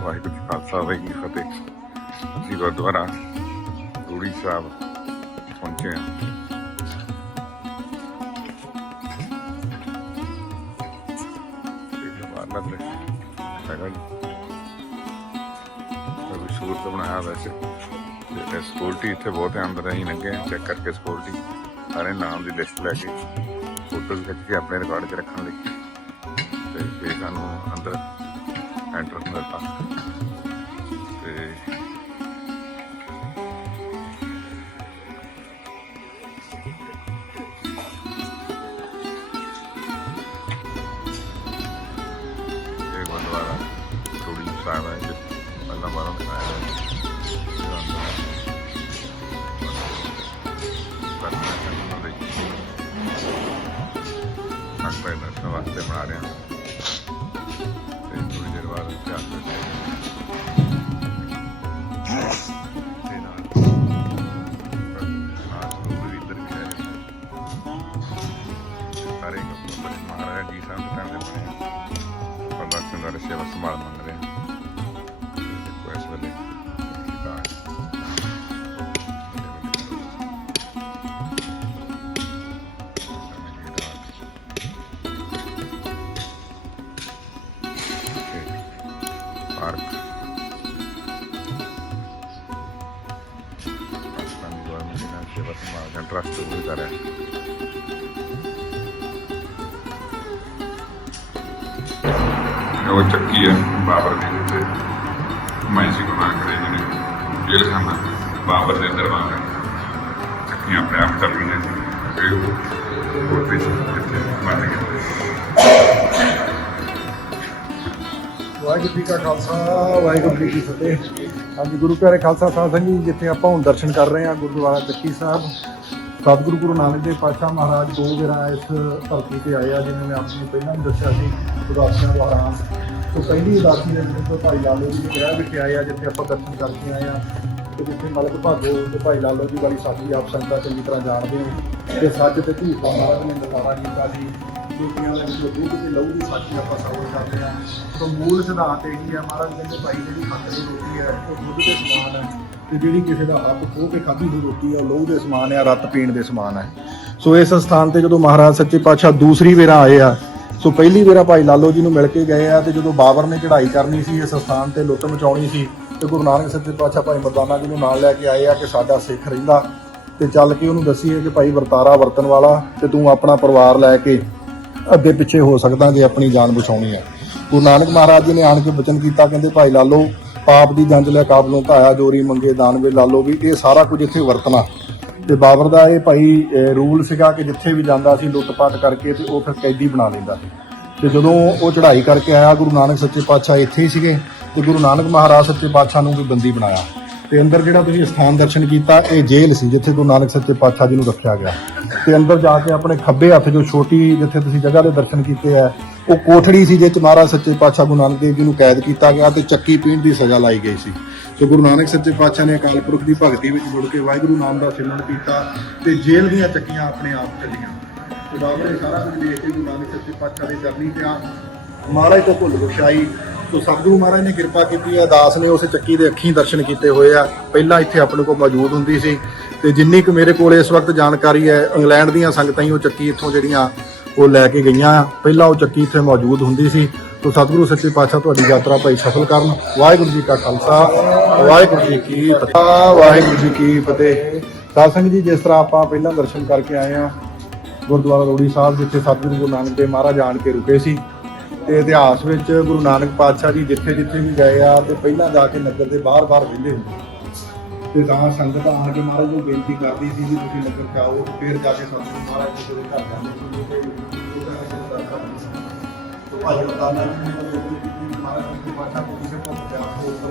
ਵਾਹਿਗੁਰੂ ਜੀ ਖਾਲਸਾ, ਵਾਹਿਗੁਰੂ ਜੀ ਫਤਿਹ। ਅਸੀਂ ਗੁਰਦੁਆਰਾ ਰੂੜੀ ਸਾਹਿਬ ਪਹੁੰਚੇ ਹਾਂ। ਤੇ ਬਾਹਰਲਾ ਹੈਗਾ ਜੀ। ਉਹ ਸੂਰਤ ਬਣਾਇਆ ਵੈਸੇ। ਤੇ ਸਕਿਉਰਟੀ ਇੱਥੇ ਬਹੁਤ ਹੈ, ਅੰਦਰ ਅਸੀਂ ਲੱਗੇ ਚੈੱਕ ਕਰਕੇ ਸਕਿਉਰਟੀ ਸਾਰੇ ਨਾਮ ਦੀ ਲਿਸਟ ਲੈ ਕੇ ਫੋਟੋ ਖਿੱਚ ਕੇ ਆਪਣੇ ਰਿਕਾਰਡ 'ਚ ਰੱਖਣ ਲਈ। ਤੇ ਫਿਰ ਸਾਨੂੰ ਅੰਦਰ ਐਂਟਰ ਹੁੰਦਾ ਤੇ। ਇਹ ਗੁਰਦੁਆਰਾ ਥੋੜੀ ਸਾਹਿਬ ਹੈ ਜੀ ਪਹਿਲਾਂ ਬਾਰਾਂ ਬਣਾਇਆ ਹੈ ਕਰਨਾ ਚਾਹੁੰਦਾ ਦੇ ਵਾਸਤੇ ਬਣਾ ਰਹੇ ਹਾਂ। ਮਹਾਰਾਜ ਜੀ ਸਾਹਿਬ ਦੇ ਟਾਈਮ ਦੇ ਬਣੇ ਸੇਵਾ ਸੰਭਾਲ ਮੰਗ ਰਹੇ ਦੇਖੋ ਇਸ ਵੇਲੇ ਕਿੱਦਾਂ ਪਾਰਕ ਪਾਕਿਸਤਾਨੀ ਗਵਰਨਮੈਂਟ ਨੇ ਸੇਵਾ ਸੰਭਾਲ ਦਾ ਟਰਸਟ ਵੀ ਉਹ ਚੱਕੀ ਹੈ ਬਾਬਰ ਦੀ ਤੇ ਮੈਂ ਸੀ ਕੋਲ ਕਰੇ ਨੇ ਜੇਲ੍ਹ ਖਾਨਾ ਬਾਬਰ ਦੇ ਅੰਦਰ ਵਾਂਗਾ ਚੱਕੀਆਂ ਆਪਣੇ ਆਪ ਚੱਲਦੀਆਂ ਨੇ ਇਹ ਉਹ ਉਹ ਤੇ ਜਿੱਥੇ ਮੰਨ ਗਏ ਵਾਹਿਗੁਰੂ ਜੀ ਕਾ ਖਾਲਸਾ ਵਾਹਿਗੁਰੂ ਜੀ ਕੀ ਫਤਿਹ ਹਾਂਜੀ ਗੁਰੂ ਪਿਆਰੇ ਖਾਲਸਾ ਸਾਹਿਬ ਸੰਗੀ ਜਿੱਥੇ ਆਪਾਂ ਹੁਣ ਦਰਸ਼ਨ ਕਰ ਰਹੇ ਹਾਂ ਗੁਰਦੁਆਰਾ ਚੱਕੀ ਸਾਹਿਬ ਸਤਿਗੁਰੂ ਗੁਰੂ ਨਾਨਕ ਦੇਵ ਪਾਤਸ਼ਾਹ ਮਹਾਰਾਜ ਦੋ ਵਾਰਾਂ ਇਸ ਧਰਤੀ ਤੇ ਆਏ ਆ, ਜਿਵੇਂ ਮੈਂ ਆਪ ਨੂੰ ਪਹਿਲਾਂ ਵੀ ਦੱਸਿਆ ਸੀ, ਉਦਾਸੀਆਂ ਦੌਰਾਨ ਤੋਂ ਪਹਿਲੀ ਉਦਾਸੀ ਦੇ ਵਿੱਚ ਭਾਈ ਲਾਲੋ ਜੀ ਦੇ ਗ੍ਰਹਿ ਵਿਖੇ ਆਏ ਆ, ਜਿੱਥੇ ਆਪਾਂ ਦਰਸ਼ਨ ਕਰਕੇ ਆਏ ਆ। ਤੇ ਜਿੱਥੇ ਮਲਕ ਭਾਗੋ ਤੇ ਭਾਈ ਲਾਲੋ ਜੀ ਵਾਲੀ ਸਾਡੀ ਆਪ ਸੰਗਤਾਂ ਚੰਗੀ ਤਰ੍ਹਾਂ ਜਾਣਦੇ ਹੋ ਤੇ ਸੱਚ ਤੇ ਧੀ ਦਾ ਮਹਾਰਾਜ ਨੇ ਨਜ਼ਾਰਾ ਕੀਤਾ ਸੀ। ਦੁਨੀਆ ਦੇ ਵਿੱਚ ਦੁੱਧ ਤੇ ਲਹੂ ਦੀ ਸਾਖੀ ਆਪਾਂ ਸਰਵ ਕਰਦੇ ਹਾਂ, ਤਾਂ ਮੂਲ ਸਿਧਾਂਤ ਇਹੀ ਹੈ ਮਹਾਰਾਜ ਕਹਿੰਦੇ ਭਾਈ ਜਿਹੜੀ ਹੱਥ ਦੀ ਰੋਟੀ ਹੈ, ਉਹ ਦੁੱਧ ਦੇ ਸਮਾਨ ਹੈ ਤੇ ਜਿਹੜੀ ਕਿਸੇ ਦਾ ਹੱਥ ਖੋਹ ਕੇ ਖਾਧੀ ਹੋਈ ਰੋਟੀ ਹੈ, ਉਹ ਲਹੂ ਦੇ ਸਮਾਨ ਹੈ ਰੱਤ ਪੀਣ ਦੇ ਸਮਾਨ ਹੈ। ਸੋ ਇਸ ਸਥਾਨ ਤੇ ਜਦੋਂ ਮਹਾਰਾਜ ਸੱਚੇ ਪਾਤਸ਼ਾਹ ਦੂਸਰੀ ਵੇਰਾ ਆਏ ਆ, ਸੋ ਪਹਿਲੀ ਵੇਰਾ ਭਾਈ ਲਾਲੋ ਜੀ ਨੂੰ ਮਿਲ ਕੇ ਗਏ ਆ ਤੇ ਜਦੋਂ ਬਾਬਰ ਨੇ ਚੜ੍ਹਾਈ ਕਰਨੀ ਸੀ, ਇਸ ਸਥਾਨ ਤੇ ਲੁੱਟ ਮਚਾਉਣੀ ਸੀ, ਤੇ ਗੁਰੂ ਨਾਨਕ ਸੱਚੇ ਪਾਤਸ਼ਾਹ ਭਾਈ ਮਰਦਾਨਾ ਜੀ ਨੂੰ ਨਾਲ ਲੈ ਕੇ ਆਏ ਆ ਕਿ ਸਾਡਾ ਸਿੱਖ ਰਹਿੰਦਾ। ਤੇ ਚੱਲ ਕੇ ਉਹਨੂੰ ਦੱਸੀਏ ਕਿ ਭਾਈ ਵਰਤਾਰਾ ਵਰਤਣ ਵਾਲਾ ਤੇ ਤੂੰ ਆਪਣਾ ਪਰਿਵਾਰ ਲੈ ਕੇ ਅੱਗੇ ਪਿੱਛੇ ਹੋ ਸਕਦਾ ਜੇ ਆਪਣੀ ਜਾਨ ਬਚਾਉਣੀ ਹੈ ਗੁਰੂ ਨਾਨਕ ਮਹਾਰਾਜ ਜੀ ਨੇ ਆਣ ਕੇ ਬਚਨ ਕੀਤਾ, ਕਹਿੰਦੇ ਭਾਈ ਲਾਲੋ, ਪਾਪ ਦੀ ਜੰਜ ਲੈ ਕਾਬਲੋਂ ਧਾਇਆ, ਜੋਰੀ ਮੰਗੇ ਦਾਨਵੇ ਲਾਲੋ ਵੀ, ਇਹ ਸਾਰਾ ਕੁਝ ਇੱਥੇ ਵਰਤਣਾ। ਤੇ ਬਾਬਰ ਦਾ ਇਹ ਭਾਈ ਰੂਲ ਸੀਗਾ ਕਿ ਜਿੱਥੇ ਵੀ ਜਾਂਦਾ ਸੀ ਲੁੱਟਪਾਟ ਕਰਕੇ ਤੇ ਉਹ ਫਿਰ ਕੈਦੀ ਬਣਾ ਲੈਂਦਾ ਸੀ। ਤੇ ਜਦੋਂ ਉਹ ਚੜ੍ਹਾਈ ਕਰਕੇ ਆਇਆ, ਗੁਰੂ ਨਾਨਕ ਸੱਚੇ ਪਾਤਸ਼ਾਹ ਇੱਥੇ ਹੀ ਸੀਗੇ, ਤੇ ਗੁਰੂ ਨਾਨਕ ਮਹਾਰਾਜ ਸੱਚੇ ਪਾਤਸ਼ਾਹ ਨੂੰ ਵੀ ਬੰਦੀ ਬਣਾਇਆ। ਤੇ ਅੰਦਰ ਜਿਹੜਾ ਤੁਸੀਂ ਸਥਾਨ ਦਰਸ਼ਨ ਕੀਤਾ, ਇਹ ਜੇਲ੍ਹ ਸੀ ਜਿੱਥੇ ਗੁਰੂ ਨਾਨਕ ਸੱਚੇ ਪਾਤਸ਼ਾਹ ਜੀ ਨੂੰ ਰੱਖਿਆ ਗਿਆ। ਤੇ ਅੰਦਰ ਜਾ ਕੇ ਆਪਣੇ ਖੱਬੇ ਹੱਥ ਜੋ ਛੋਟੀ ਜਿੱਥੇ ਤੁਸੀਂ ਜਗ੍ਹਾ ਦੇ ਦਰਸ਼ਨ ਕੀਤੇ ਆ, ਉਹ ਕੋਠੜੀ ਸੀ ਜਿਸ 'ਚ ਮਹਾਰਾਜ ਸੱਚੇ ਪਾਤਸ਼ਾਹ ਗੁਰੂ ਨਾਨਕ ਦੇਵ ਜੀ ਨੂੰ ਕੈਦ ਕੀਤਾ ਗਿਆ ਤੇ ਚੱਕੀ ਪੀਣ ਦੀ ਸਜ਼ਾ ਲਾਈ ਗਈ ਸੀ। ਤੇ ਗੁਰੂ ਨਾਨਕ ਸੱਚੇ ਪਾਤਸ਼ਾਹ ਨੇ ਅਕਾਲ ਪੁਰਖ ਦੀ ਭਗਤੀ ਵਿੱਚ ਜੁੜ ਕੇ ਵਾਹਿਗੁਰੂ ਨਾਮ ਦਾ ਸਿਮਰਨ ਕੀਤਾ ਤੇ ਜੇਲ੍ਹ ਦੀਆਂ ਚੱਕੀਆਂ ਆਪਣੇ ਆਪ ਚੱਲੀਆਂ ਤੇ ਬਾਬਾ ਨੇ ਸਾਰਾ ਕੁਝ ਦੇਖ ਕੇ ਗੁਰੂ ਨਾਨਕ ਸੱਚੇ ਪਾਤਸ਼ਾਹ ਦੇ ਚਰਨੀ ਪਿਆ ਮਹਾਰਾਜ ਤੋਂ ਭੁੱਲ ਬਖਸ਼ਾਈ ਤੋ ਸਤਿਗੁਰੂ ਮਹਾਰਾਜ ਨੇ ਕਿਰਪਾ ਕੀਤੀ ਹੈ, ਦਾਸ ਨੇ ਉਸ ਚੱਕੀ ਦੇ ਅੱਖੀਂ ਦਰਸ਼ਨ ਕੀਤੇ ਹੋਏ ਆ। ਪਹਿਲਾਂ ਇੱਥੇ ਆਪਣੇ ਕੋਲ ਮੌਜੂਦ ਹੁੰਦੀ ਸੀ ਤੇ ਜਿੰਨੀ ਕੁ ਮੇਰੇ ਕੋਲ ਇਸ ਵਕਤ ਜਾਣਕਾਰੀ ਹੈ, ਇੰਗਲੈਂਡ ਦੀਆਂ ਸੰਗਤਾਂ ਹੀ ਉਹ ਚੱਕੀ ਇੱਥੋਂ ਜਿਹੜੀਆਂ ਉਹ ਲੈ ਕੇ ਗਈਆਂ ਪਹਿਲਾਂ ਉਹ ਚੱਕੀ ਇੱਥੇ ਮੌਜੂਦ ਹੁੰਦੀ ਸੀ। ਤੋ ਸਤਿਗੁਰੂ ਸੱਚੇ ਪਾਤਸ਼ਾਹ, ਤੁਹਾਡੀ ਯਾਤਰਾ ਭਾਈ ਸਫਲ ਕਰਨ। ਵਾਹਿਗੁਰੂ ਜੀ ਕਾ ਖਾਲਸਾ, ਵਾਹਿਗੁਰੂ ਜੀ ਕੀ ਫਤਿਹ। ਵਾਹਿਗੁਰੂ ਜੀ ਕੀ ਫਤਿਹ। ਸਾਧ ਸੰਗਤ ਜੀ, ਜਿਸ ਤਰ੍ਹਾਂ ਆਪਾਂ ਪਹਿਲਾਂ ਦਰਸ਼ਨ ਕਰਕੇ ਆਏ ਆ, ਗੁਰਦੁਆਰਾ ਰੋੜੀ ਸਾਹਿਬ, ਜਿੱਥੇ ਸਤਿਗੁਰੂ ਗੁਰੂ ਨਾਨਕ ਦੇਵ ਮਹਾਰਾਜ ਆਣ ਕੇ ਰੁਕੇ ਸੀ ਤੇ ਇਤਿਹਾਸ ਵਿੱਚ ਗੁਰੂ ਨਾਨਕ ਪਾਤਸ਼ਾਹ ਜੀ ਜਿੱਥੇ ਜਿੱਥੇ ਵੀ ਗਏ ਆ ਤੇ ਪਹਿਲਾਂ ਜਾ ਕੇ ਨਗਰ ਦੇ ਬਾਹਰ-ਬਾਹਰ ਰਹਿੰਦੇ ਹੁੰਦੇ ਤੇ ਤਾਂ ਸੰਗਤ ਆਣ ਕੇ ਮਹਾਰਾਜ ਨੂੰ ਬੇਨਤੀ ਕਰਦੀ ਸੀ ਕਿ ਤੁਸੀਂ ਨਗਰ ਚ ਆਓ ਤੇ ਫਿਰ ਜਾ ਕੇ ਸਤਿਗੁਰੂ ਮਹਾਰਾਜ ਜੀ ਦੇ ਘਰ ਜਾਂਦੇ ਸੀ। ਤੇ ਭਾਈ ਬਤਾਨਾ ਜੀ ਨੇ ਮਹਾਰਾਜ ਜੀ ਪਾਤਸ਼ਾਹ ਕੋ ਕਿਸੇ ਕੋ ਪਿਆਸ ਤੋਂ ਉੱਪਰ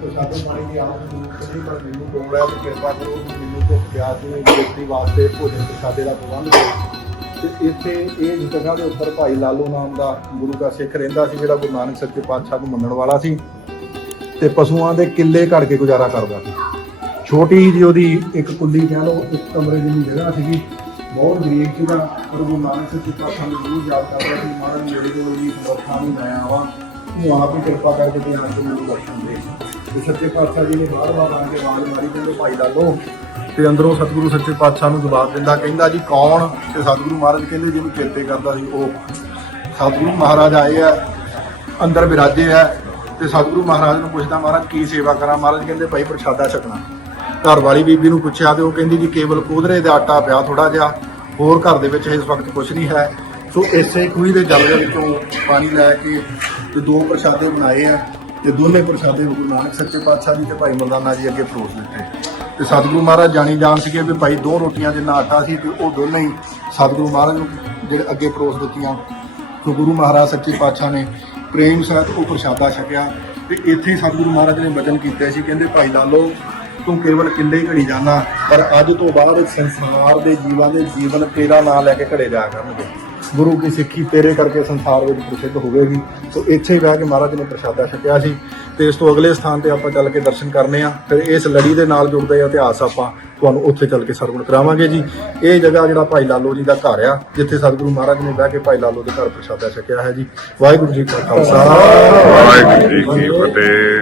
ਤੇ ਸਾਡੇ ਪਾਣੀ ਦੀ ਆਪ ਨੂੰ ਕਿੰਨੀ ਪਰ ਮੈਨੂੰ ਲੋੜ ਹੈ ਤੇ ਕਿਰਪਾ ਕਰੋ ਮੈਨੂੰ ਤੋਂ ਪਿਆਸ ਦੀ ਬੇਨਤੀ ਵਾਸਤੇ ਭੋਜਨ ਪ੍ਰਸ਼ਾਦੇ ਦਾ ਪ੍ਰਬੰਧ ਕਰੋ। ਤੇ ਇੱਥੇ ਇਹ ਜਗ੍ਹਾ ਦੇ ਉੱਪਰ ਭਾਈ ਲਾਲੋ ਨਾਮ ਦਾ ਗੁਰੂ ਦਾ ਸਿੱਖ ਰਹਿੰਦਾ ਸੀ, ਜਿਹੜਾ ਗੁਰੂ ਨਾਨਕ ਸੱਚੇ ਪਾਤਸ਼ਾਹ ਨੂੰ ਮੰਨਣ ਵਾਲਾ ਸੀ ਤੇ ਪਸ਼ੂਆਂ ਦੇ ਕਿੱਲੇ ਘੜ ਕੇ ਗੁਜ਼ਾਰਾ ਕਰਦਾ ਸੀ। ਛੋਟੀ ਜਿਹੀ ਉਹਦੀ ਇੱਕ ਕੁੱਲੀ ਕਹਿ ਲਓ, ਇੱਕ ਕਮਰੇ ਜਿੰਨੀ ਜਗ੍ਹਾ ਸੀਗੀ, ਬਹੁਤ ਗਰੀਬ ਸੀਗਾ, ਪਰ ਗੁਰੂ ਨਾਨਕ ਸੱਚੇ ਪਾਤਸ਼ਾਹ ਨੂੰ ਜ਼ਰੂਰ ਯਾਦ ਕਰਦਾ ਸੀ, ਮਹਾਰਾਜ, ਮੇਰੇ ਕੋਲ ਵੀ ਸਮਰਥਾ ਨਹੀਂ ਆਇਆ ਵਾ ਤੂੰ ਆਪ ਹੀ ਕਿਰਪਾ ਕਰਕੇ ਤੇ ਆ ਕੇ ਮੈਨੂੰ ਦਰਸ਼ਨ ਦੇ ਤੇ ਸੱਚੇ ਪਾਤਸ਼ਾਹ ਜੀ ਨੇ ਬਾਰ-ਬਾਰ ਆ ਕੇ ਆਵਾਜ਼ ਮਾਰੀ, ਕਹਿੰਦੇ, ਭਾਈ ਲਾਲੋ ਤੇ ਅੰਦਰੋਂ ਸਤਿਗੁਰੂ ਸੱਚੇ ਪਾਤਸ਼ਾਹ ਨੂੰ ਜਵਾਬ ਦਿੰਦਾ, ਕਹਿੰਦਾ ਜੀ, ਕੌਣ? ਤੇ ਸਤਿਗੁਰੂ ਮਹਾਰਾਜ ਕਹਿੰਦੇ, ਜਿਹਨੂੰ ਚੇਤੇ ਕਰਦਾ ਸੀ ਉਹ। ਸਤਿਗੁਰੂ ਮਹਾਰਾਜ ਆਏ ਆ, ਅੰਦਰ ਵਿਰਾਜੇ ਆ, ਤੇ ਸਤਿਗੁਰੂ ਮਹਾਰਾਜ ਨੂੰ ਪੁੱਛਦਾ, ਮਹਾਰਾਜ, ਕੀ ਸੇਵਾ ਕਰਾਂ? ਮਹਾਰਾਜ ਕਹਿੰਦੇ, ਭਾਈ, ਪ੍ਰਸ਼ਾਦਾ ਛਕਣਾ। ਘਰ ਵਾਲੀ ਬੀਬੀ ਨੂੰ ਪੁੱਛਿਆ ਤੇ ਉਹ ਕਹਿੰਦੀ, ਜੀ, ਕੇਵਲ ਕੋਧਰੇ ਦਾ ਆਟਾ ਪਿਆ ਥੋੜਾ ਜਿਹਾ, ਹੋਰ ਘਰ ਦੇ ਵਿੱਚ ਇਸ ਵਕਤ ਕੁਝ ਨਹੀਂ ਹੈ। ਸੋ ਇਸੇ ਖੂਹੀ ਦੇ ਜਲ ਦੇ ਵਿੱਚੋਂ ਪਾਣੀ ਲੈ ਕੇ ਤੇ ਦੋ ਪ੍ਰਸ਼ਾਦੇ ਬਣਾਏ ਆ ਤੇ ਦੋਨੇ ਪ੍ਰਸ਼ਾਦੇ ਗੁਰੂ ਨਾਨਕ ਸੱਚੇ ਪਾਤਸ਼ਾਹ ਜੀ ਤੇ ਭਾਈ ਮਰਦਾਨਾ ਜੀ ਅੱਗੇ ਪਰੋਸ ਦਿੱਤੇ। ਤੇ ਸਤਿਗੁਰੂ ਮਹਾਰਾਜ ਜਾਣੀ ਜਾਣ ਸੀਗੇ ਵੀ ਭਾਈ ਦੋ ਰੋਟੀਆਂ ਜਿੰਨਾ ਆਟਾ ਸੀ ਤੇ ਉਹ ਦੋਨੇ ਹੀ ਸਤਿਗੁਰੂ ਮਹਾਰਾਜ ਨੂੰ ਜਿਹੜੇ ਅੱਗੇ ਪਰੋਸ ਦਿੱਤੀਆਂ। ਸੋ ਗੁਰੂ ਮਹਾਰਾਜ ਸੱਚੇ ਪਾਤਸ਼ਾਹ ਨੇ ਪ੍ਰੇਮ ਸਹਿਤ ਉਹ ਪ੍ਰਸ਼ਾਦਾ ਛਕਿਆ ਤੇ ਇੱਥੇ ਹੀ ਸਤਿਗੁਰੂ ਮਹਾਰਾਜ ਨੇ ਵਚਨ ਕੀਤੇ ਸੀ, ਕਹਿੰਦੇ, ਭਾਈ ਲਾਲੋ, ਤੂੰ ਕੇਵਲ ਕਿੰਨੇ ਘੜੀ ਜਾਣਾ, ਪਰ ਅੱਜ ਤੋਂ ਬਾਅਦ ਸੰਸਾਰ ਦੇ ਜੀਵਾਂ ਦੇ ਜੀਵਨ ਤੇਰਾ ਨਾਂ ਲੈ ਕੇ ਘੜੇ ਜਾ ਕਰਨਗੇ। ਗੁਰੂ ਕੀ ਸਿੱਖੀ ਤੇਰੇ ਕਰਕੇ ਸੰਸਾਰ ਵਿੱਚ ਪ੍ਰਸਿੱਧ ਹੋਵੇਗੀ। ਸੋ ਇੱਥੇ ਬਹਿ ਕੇ ਮਹਾਰਾਜ ਨੇ ਪ੍ਰਸ਼ਾਦਾ ਛਕਿਆ ਸੀ ਤੇ ਇਸ ਤੋਂ ਅਗਲੇ ਸਥਾਨ ਤੇ ਆਪਾਂ ਚੱਲ ਕੇ ਦਰਸ਼ਨ ਕਰਨੇ ਆ। ਫਿਰ ਇਸ ਲੜੀ ਦੇ ਨਾਲ ਜੁੜਦੇ ਇਤਿਹਾਸ ਆਪਾਂ। ਤੁਹਾਨੂੰ ਉੱਥੇ ਚੱਲ ਕੇ ਸਰਵਣ ਕਰਾਵਾਂਗੇ ਜੀ। ਇਹ ਜਗ੍ਹਾ ਜਿਹੜਾ ਭਾਈ ਲਾਲੋ ਜੀ ਦਾ ਘਰ ਆ, ਜਿੱਥੇ ਸਤਿਗੁਰੂ ਮਹਾਰਾਜ ਨੇ ਬਹਿ ਕੇ ਭਾਈ ਲਾਲੋ ਦੇ ਘਰ ਪ੍ਰਸ਼ਾਦਾ ਛਕਿਆ ਹੈ ਜੀ। ਵਾਹਿਗੁਰੂ ਜੀ ਕਾ ਖਾਲਸਾ। ਵਾਹਿਗੁਰੂ ਜੀ ਕੀ ਫਤਿਹ।